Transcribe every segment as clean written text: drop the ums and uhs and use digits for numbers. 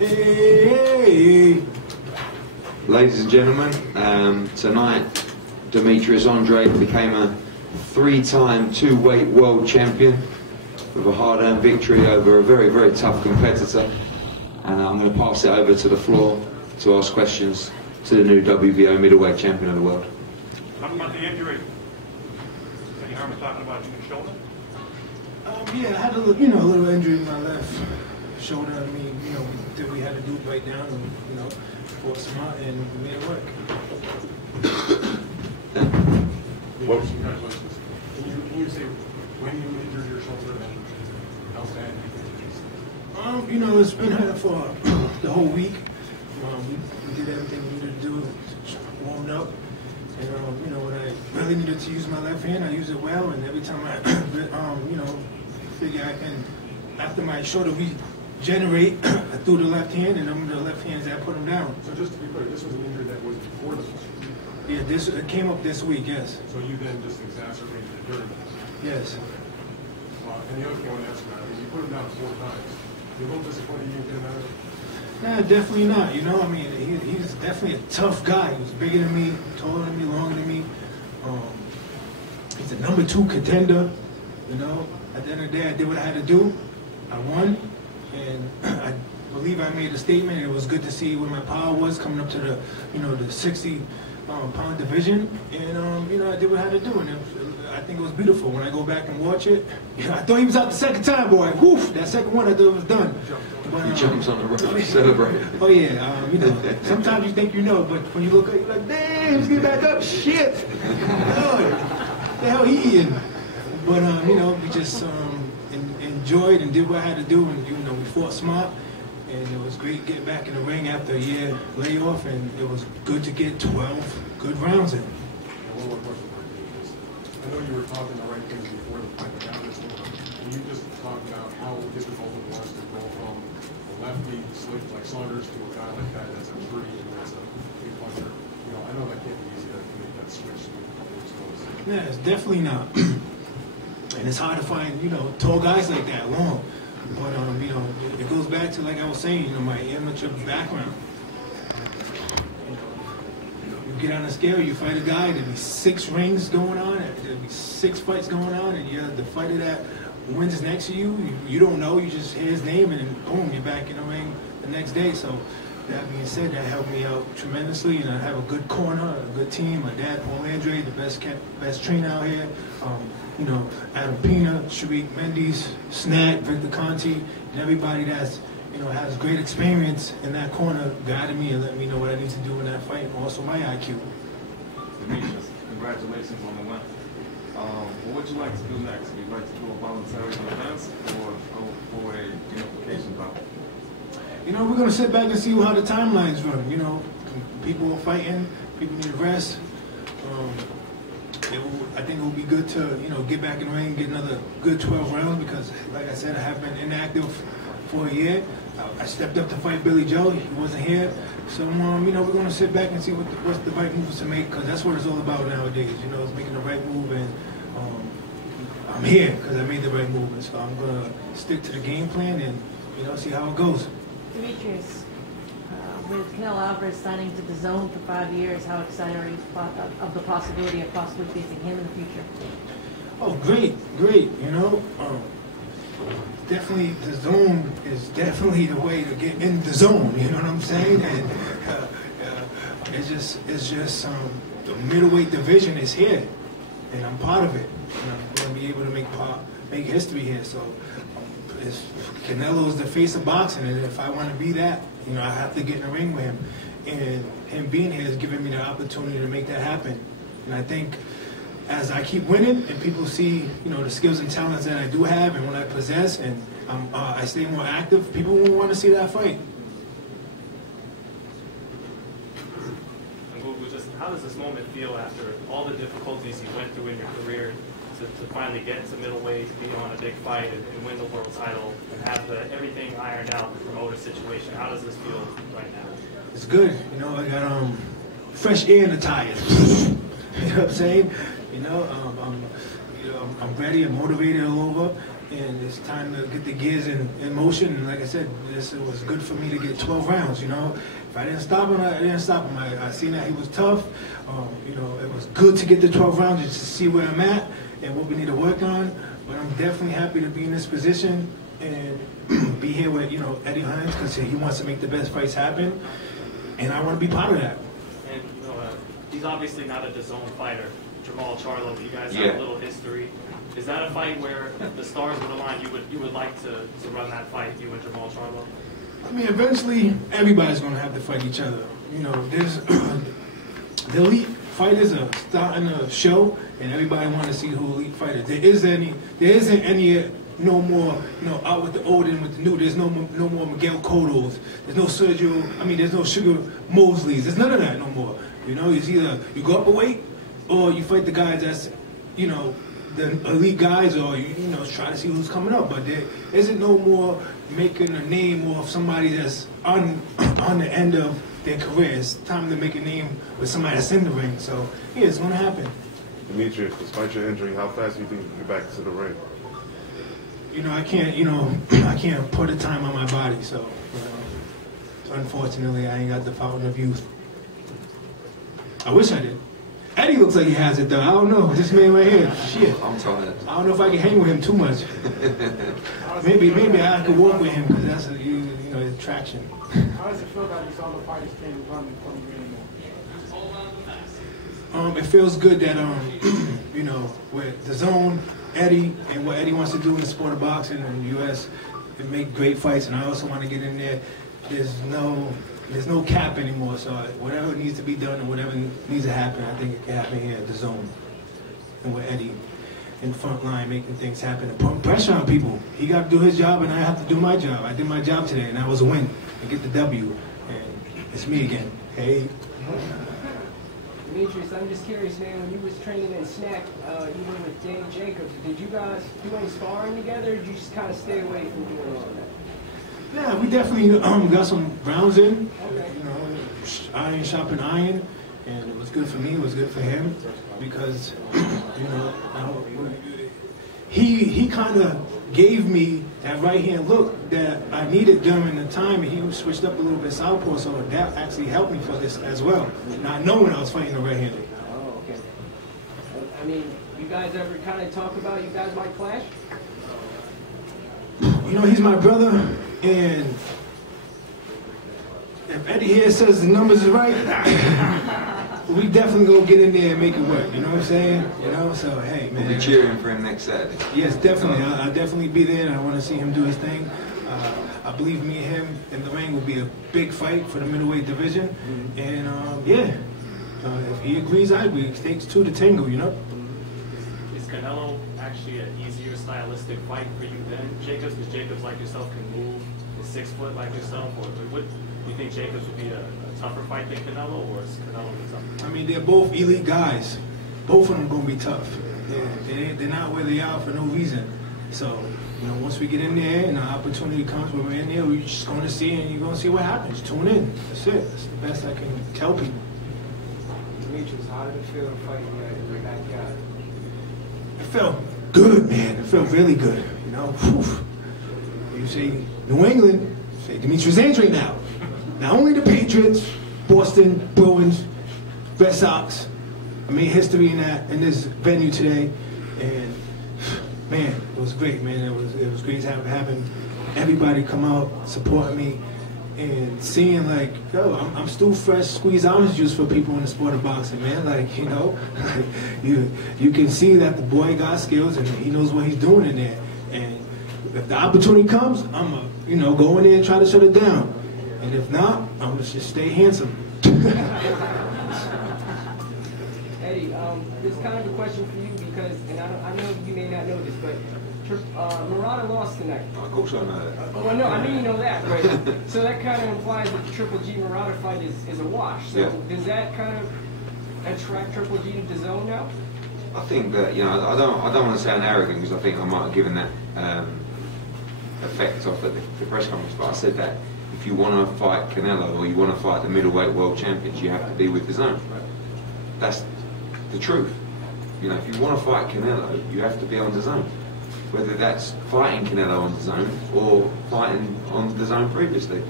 Hey. Ladies and gentlemen, tonight Demetrius Andrade became a three-time two-weight world champion with a hard-earned victory over a very, very tough competitor. And I'm going to pass it over to the floor to ask questions to the new WBO middleweight champion of the world. Talk about the injury. Any harm in talking about your shoulder? Yeah, I had a little injury in my left shoulder. I mean, we had to do it right down and, fought smart and we made it work. Congratulations. Can you say when you injured your shoulder and how bad you think it is? It's been hurt for the whole week. We did everything we needed to do, warmed up. And, when I really needed to use my left hand, I use it well. And every time I, figure I can, after my shoulder regenerate, I threw the left hand, and the left hands I put them down. So just to be clear, this was an injury that was before the fight? Yeah, it came up this week, yes. So you then just exacerbated it during this? Yes. And the other thing I want to ask about is you put him down 4 times. You're a little disappointed you didn't get him out of it? Nah, definitely not. I mean, he's definitely a tough guy. He was bigger than me, taller than me, longer than me. He's a #2 contender. At the end of the day, I did what I had to do. I won, and I believe I made a statement. And it was good to see where my power was coming up to the, the 60-pound division. And I did what I had to do, and I think it was beautiful. When I go back and watch it, I thought he was out the second time, boy. Woof! That second one, I thought it was done. But, He jumps on the rope, celebrate. Oh yeah, sometimes you think but when you look at it, you're like, damn, he's getting back up, shit. Lord, the hell he in? But we just enjoyed and did what I had to do, and we fought smart, and it was great getting back in the ring after a year layoff, and it was good to get 12 good rounds in. One more question for you. I know you were talking the right things before the fight, but now this one, can you just talk about how difficult it was to go from a lefty slick like Saunders to a guy like that that's a free and that's a big puncher? I know that can't be easy to make that switch with a couple of skills. Yeah, it's definitely not. And it's hard to find, tall guys like that, long. But, it goes back to, like I was saying, my amateur background. You get on a scale, you fight a guy, there'll be 6 rings going on, there'll be 6 fights going on, and you're the fighter that wins next to you. You don't know, you just hear his name, and then boom, you're back in the ring the next day. So, that being said, that helped me out tremendously, and I have a good corner, a good team. My dad, Walter Andrade, the best trainer out here. Adam Pina, Sharik Mendes, Snag, Victor Conti, and everybody that's, has great experience in that corner guided me and let me know what I need to do in that fight, and also my IQ. Demetrius, congratulations on the win. What would you like to do next? Would you like to do a voluntary defense or go for a unification bout? We're going to sit back and see how the timelines run. People are fighting, people need rest. I think it would be good to, get back in the ring, get another good 12 rounds because, like I said, I have been inactive for a year. I stepped up to fight Billy Joe. He wasn't here. So, we're going to sit back and see what's the right moves to make because that's what it's all about nowadays. It's making the right move, and I'm here because I made the right move. And so I'm going to stick to the game plan and, see how it goes. Demetrius, with Canelo Alvarez signing to the zone for 5 years, how excited are you of the possibility of possibly facing him in the future? Oh, great. Definitely, the zone is definitely the way to get in the zone. You know what I'm saying? And it's just the middleweight division is here, and I'm part of it. I'm going to be able to make history here. So, Canelo's the face of boxing, and if I want to be that, I have to get in the ring with him. And him being here has given me the opportunity to make that happen. And I think as I keep winning and people see, the skills and talents that I do have and what I possess, and I stay more active, people will want to see that fight. How does this moment feel after all the difficulties you went through in your career to finally get into middleweight, be on a big fight, and win the world title, and have everything ironed out, the promoter situation? How does this feel right now? It's good. I got fresh air in the tires. You know what I'm saying? I'm ready, I'm motivated all over, and it's time to get the gears in motion. And like I said, it was good for me to get 12 rounds. You know, if I didn't stop him, I didn't stop him. I seen that he was tough. You know, it was good to get the 12 rounds just to see where I'm at and what we need to work on. But I'm definitely happy to be in this position and be here with, you know, Eddie Hearns, because he wants to make the best fights happen, and I want to be part of that. And you know, he's obviously not a DAZN fighter. Jamal Charlo, you guys have a little history. Is that a fight where the stars would align? You would like to run that fight, you and Jamal Charlo? I mean, eventually everybody's going to have to fight each other. You know, there's the elite fighters are starting to show, and everybody want to see who elite fighters. There isn't any no more, you know, out with the old and with the new. There's no more Miguel Cottos. There's no Sergio. I mean, there's no Sugar Mosleys. There's none of that no more. You know, it's either you go up a weight or you fight the guys that's, you know, the elite guys, or you know, try to see who's coming up. But there isn't no more making a name off somebody that's on the end of their career. It's time to make a name with somebody that's in the ring. So yeah, it's gonna happen. Demetrius, despite your injury, how fast do you think you get back to the ring? You know, I can't put a time on my body, so unfortunately, I ain't got the fountain of youth. I wish I did. Eddie looks like he has it, though. I don't know. This man right here, shit. I'm tired. I don't know if I can hang with him too much. maybe I could walk with him, because that's you know, attraction. How does it feel that these other fighters can't run in front of you anymore? It feels good that you know, with the zone, Eddie, and what Eddie wants to do in the sport of boxing in the U.S. and make great fights, and I also want to get in there. There's no cap anymore, so whatever needs to be done and whatever needs to happen, I think it can happen here at the zone. And with Eddie in the front line making things happen and putting pressure on people. He got to do his job and I have to do my job. I did my job today and that was a win. And get the W. And it's me again. Hey. Demetrius, I'm just curious, man, when you was training in Snack, you were with Danny Jacobs. Did you guys do any sparring together, or did you just kind of stay away from doing all that? Yeah, we definitely got some rounds in. Okay. You know, iron sharpened iron, and it was good for me. It was good for him because you know he kind of gave me that right hand look that I needed during the time, and he switched up a little bit southpaw, so that actually helped me for this as well. Not knowing I was fighting the right-handed. Oh, okay. I mean, you guys ever kind of talk about you guys might clash? You know, he's my brother, and if Eddie here says the numbers is right, we definitely gonna get in there and make it work. You know what I'm saying? You know, so hey, man. We'll be cheering for him next Saturday. Yes, definitely. I'll definitely be there, and I want to see him do his thing. I believe me and him in the ring will be a big fight for the middleweight division, and yeah, if he agrees, I agree. It takes two to tango, you know. Is Canelo actually an easier stylistic fight for you than Jacobs? Because Jacobs, like yourself, can move, is 6 foot like yourself, or would you think Jacobs would be a tougher fight than Canelo, or is Canelo the tougher? I mean, they're both elite guys. Both of them gonna be tough. They're not where they are for no reason. So, you know, once we get in there and the opportunity comes when we're in there, we're just going to see, and you're going to see what happens. Tune in. That's it. That's the best I can tell people. Demetrius, how did it feel to fight in your backyard? It felt good, man. It felt really good. You know, whew. You say New England, say Demetrius Andrade now. Not only the Patriots, Boston, Bruins, Red Sox. I made history in this venue today, and man, it was great, man. It was great to have it happen. Everybody come out, support me, and seeing like, yo, I'm still fresh, squeeze orange juice for people in the sport of boxing, man. Like, you know, you can see that the boy got skills and he knows what he's doing in there. And if the opportunity comes, I'm gonna, you know, go in there and try to shut it down. And if not, I'm gonna just stay handsome. Eddie, this is kind of a question for you because, and I know you may not know this, but Murata lost tonight. Of course I know that. Well, no, I mean you know that, right? So that kind of implies that the Triple G Murata fight is a wash. So yeah. Does that kind of attract Triple G to DAZN now? I think that, you know, I don't want to sound arrogant because I think I might have given that effect off at the press conference, but I said that if you want to fight Canelo or you want to fight the middleweight world champions, you have to be with DAZN. That's the truth. You know, if you want to fight Canelo, you have to be on DAZN. whether that's fighting Canelo on DAZN or fighting on DAZN previously.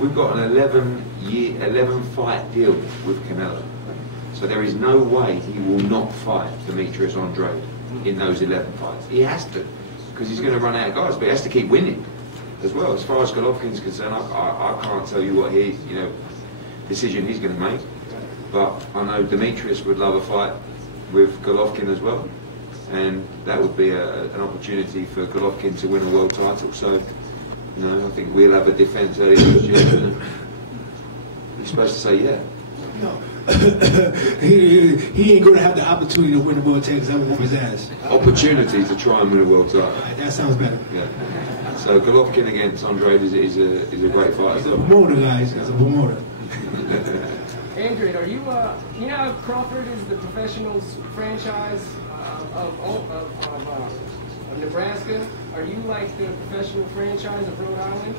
We've got an 11 fight deal with Canelo. So there is no way he will not fight Demetrius Andrade in those 11 fights. He has to, because he's going to run out of guys, but he has to keep winning as well. As far as Golovkin's concerned, I can't tell you what decision he's going to make. But I know Demetrius would love a fight with Golovkin as well. And that would be an opportunity for Golovkin to win a world title. So, I think we'll have a defence early next year. You're supposed to say yeah. No. he ain't going to have the opportunity to win a world title because I would whoop his ass. Opportunity to try and win a world title. That sounds better. Yeah. So Golovkin against Andrade is a great fight. He's a promoter, guys. He's a promoter. Andrade, are you you know how Crawford is the professional franchise of Nebraska? Are you like the professional franchise of Rhode Island?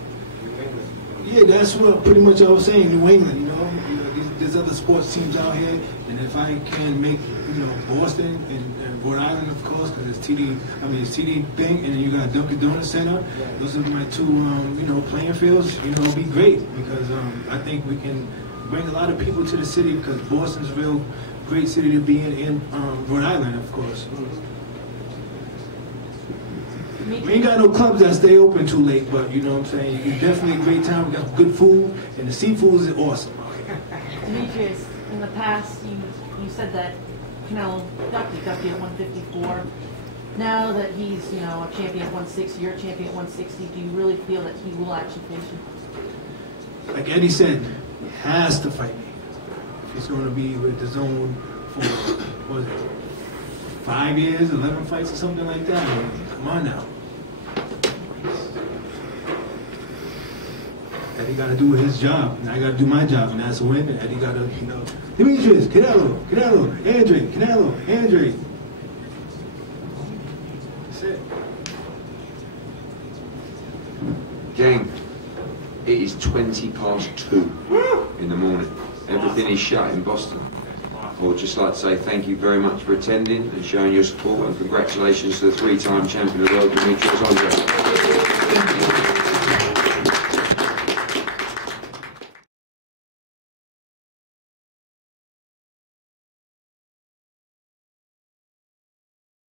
Yeah, that's what pretty much I was saying. New England, there's other sports teams out here, and if I can make, Boston and Rhode Island, of course, because it's TD Bank, and then you got Dunkin' Donuts Center. Those are my two, playing fields. It'll be great because I think we can bring a lot of people to the city because Boston's a real great city to be in Rhode Island, of course. We ain't got no clubs that stay open too late, but you know what I'm saying? It's definitely a great time. We got good food, and the seafood is awesome. Demetrius, in the past, you said that Canelo ducked you at 154. Now that he's, a champion at 160, you're a champion at 160, do you really feel that he will actually finish you? Like Eddie said, he has to fight me. If he's going to be with the zone for, what is it, 5 years, 11 fights or something like that. I mean, come on now. Eddie got to do his job, and I got to do my job, and that's a win. And Eddie got to, Demetrius, Canelo, Andrade, Canelo, Andrade. That's it. Gang, it is 2:20 in the morning. Everything is shut in Boston. I would just like to say thank you very much for attending and showing your support, and congratulations to the 3-time champion of the world, Demetrius Andrade.